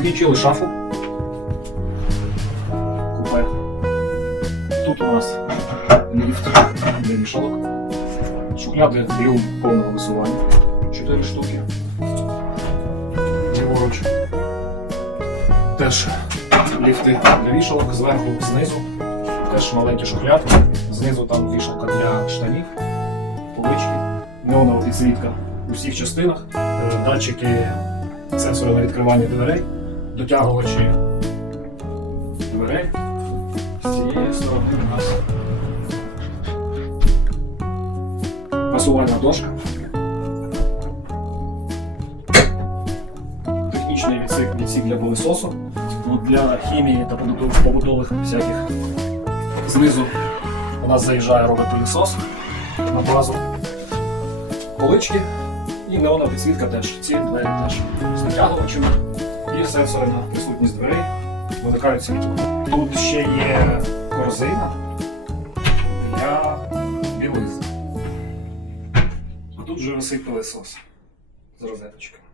Закінчили шафу. Купе. Тут у нас ліфт для. Шухляди для повного висування. Чотири штуки. Ліворуч. Теж ліфти для вішалок зверху, знизу. Теж маленькі шухлядки. Знизу там вішалка для штанів, полички, неонова підсвітка у всіх частинах, Е, датчики сенсори на відкривання дверей, дотягувачі дверей. З цієї сторони у нас насувальна дошка. Технічний відсік, відсік для пилососу. Ну, для хімії та побутових, всяких. Знизу у нас заїжджає робот-пилісос на базу. Полички і неонова підсвітка теж. Ці двері теж з натягувачами і сенсорна присутність дверей виникають світло. Тут ще є корзина для білизни. А тут вже висить пилисос з розеточками.